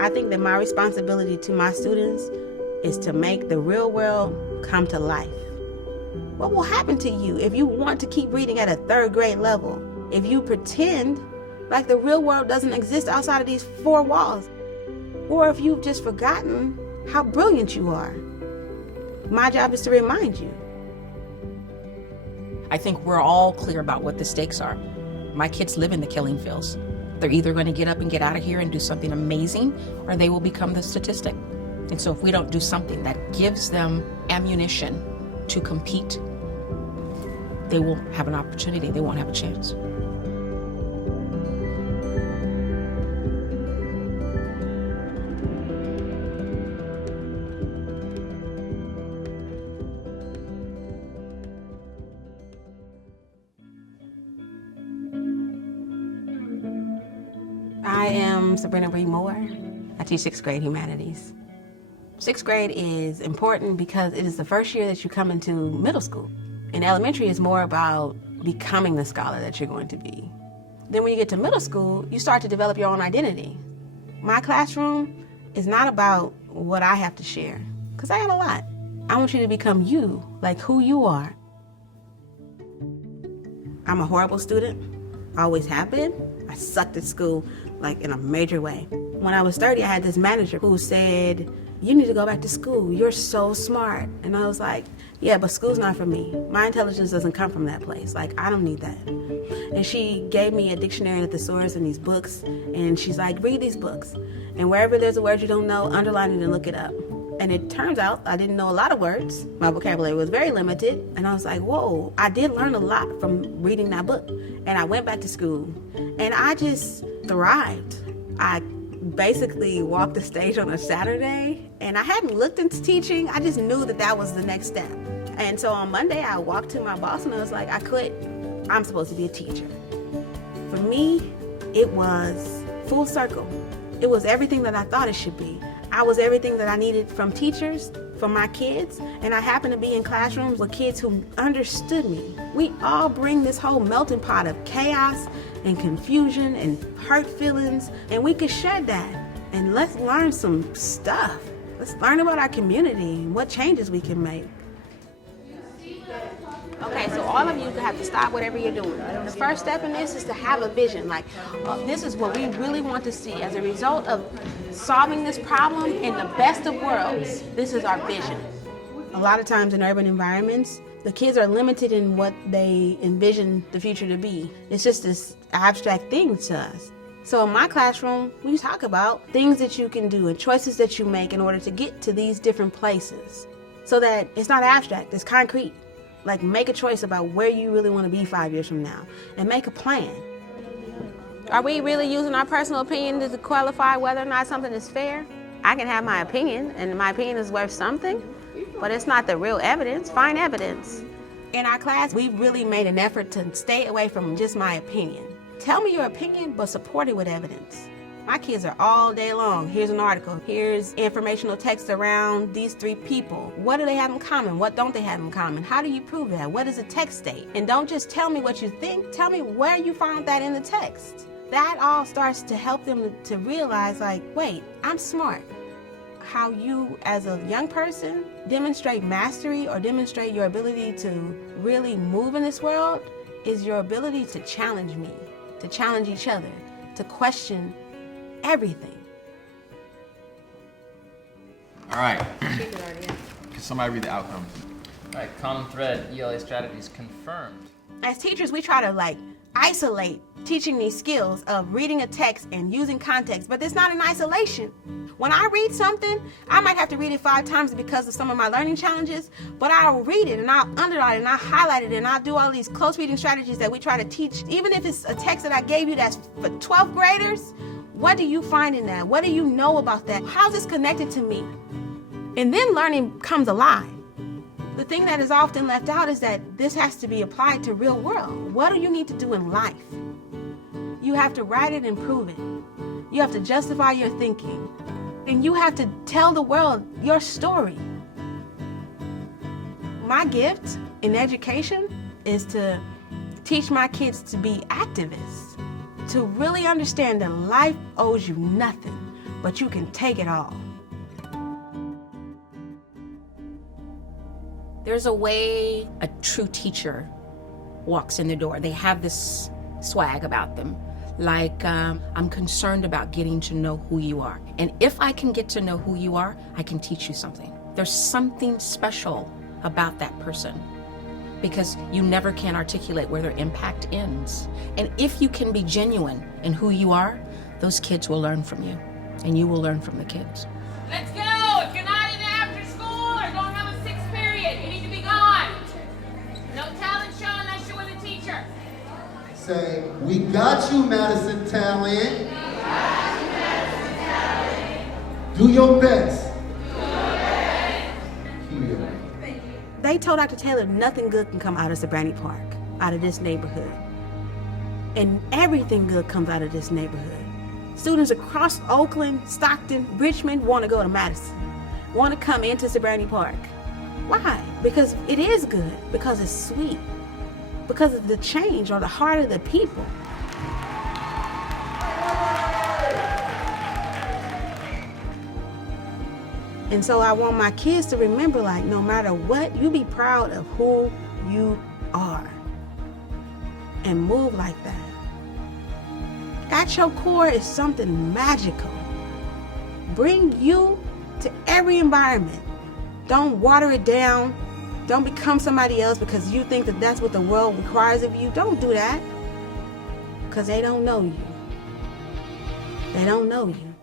I think that my responsibility to my students is to make the real world come to life. What will happen to you if you want to keep reading at a third grade level? If you pretend like the real world doesn't exist outside of these four walls? Or if you've just forgotten how brilliant you are? My job is to remind you. I think we're all clear about what the stakes are. My kids live in the killing fields. They're either going to get up and get out of here and do something amazing, or they will become the statistic. And so if we don't do something that gives them ammunition to compete, they won't have an opportunity, they won't have a chance. I am Sabrina Moore. I teach 6th grade humanities. 6th grade is important because it is the first year that you come into middle school. In elementary, it's more about becoming the scholar that you're going to be. Then when you get to middle school, you start to develop your own identity. My classroom is not about what I have to share, because I have a lot. I want you to become you, like who you are. I'm a horrible student, always have been. I sucked at school, like in a major way. When I was 30, I had this manager who said, "You need to go back to school. You're so smart." And I was like, yeah, but school's not for me. My intelligence doesn't come from that place. Like, I don't need that. And she gave me a dictionary and a thesaurus and these books. And she's like, read these books. And wherever there's a word you don't know, underline it and look it up. And it turns out I didn't know a lot of words. My vocabulary was very limited. And I was like, whoa, I did learn a lot from reading that book. And I went back to school. And I just thrived. I basically walked the stage on a Saturday, and I hadn't looked into teaching. I just knew that that was the next step. And so on Monday, I walked to my boss and I was like, I quit. I'm supposed to be a teacher. For me, it was full circle. It was everything that I thought it should be. I was everything that I needed from teachers, from my kids, and I happened to be in classrooms with kids who understood me. We all bring this whole melting pot of chaos and confusion and hurt feelings, and we could share that. And let's learn some stuff. Let's learn about our community and what changes we can make. Okay, so all of you have to stop whatever you're doing. The first step in this is to have a vision. Like, this is what we really want to see as a result of solving this problem in the best of worlds. This is our vision. A lot of times in urban environments, the kids are limited in what they envision the future to be. It's just this abstract thing to us. So in my classroom, we talk about things that you can do and choices that you make in order to get to these different places, so that it's not abstract, it's concrete. Like, make a choice about where you really want to be 5 years from now and make a plan. Are we really using our personal opinion to qualify whether or not something is fair? I can have my opinion, and my opinion is worth something, but it's not the real evidence. Find evidence. In our class, we really made an effort to stay away from just my opinion. Tell me your opinion, but support it with evidence. My kids are all day long. Here's an article. Here's informational text around these 3 people. What do they have in common? What don't they have in common? How do you prove that? What does the text state? And don't just tell me what you think. Tell me where you found that in the text. That all starts to help them to realize, like, wait, I'm smart. How you, as a young person, demonstrate mastery or demonstrate your ability to really move in this world is your ability to challenge me, to challenge each other, to question everything. All right. Can somebody read the outcomes? All right, common thread, ELA strategies confirmed. As teachers, we try to isolate teaching these skills of reading a text and using context, but it's not in isolation. When I read something, I might have to read it 5 times because of some of my learning challenges, but I'll read it and I'll underline it and I'll highlight it and I'll do all these close reading strategies that we try to teach. Even if it's a text that I gave you that's for 12th graders, what do you find in that? What do you know about that? How's this connected to me? And then learning comes alive. The thing that is often left out is that this has to be applied to real world. What do you need to do in life? You have to write it and prove it. You have to justify your thinking. And you have to tell the world your story. My gift in education is to teach my kids to be activists, to really understand that life owes you nothing. but you can take it all. There's a way a true teacher walks in the door. They have this swag about them. Like, I'm concerned about getting to know who you are. And if I can get to know who you are, I can teach you something. There's something special about that person because you never can articulate where their impact ends. And if you can be genuine in who you are, those kids will learn from you and you will learn from the kids. Let's go! If you're not in after school or don't have a sixth period, you need to be gone. No talent show unless you're with a teacher. Say, we got you, Madison Talent. Do your best. They told Dr. Taylor nothing good can come out of Sabrina Park, out of this neighborhood. And everything good comes out of this neighborhood. Students across Oakland, Stockton, Richmond want to go to Madison, want to come into Sabrina Park. Why? Because it is good, because it's sweet, because of the change or the heart of the people. And so I want my kids to remember, like, no matter what, you be proud of who you are and move like that. At your core is something magical. Bring you to every environment. Don't water it down. Don't become somebody else because you think that that's what the world requires of you. Don't do that because they don't know you. They don't know you.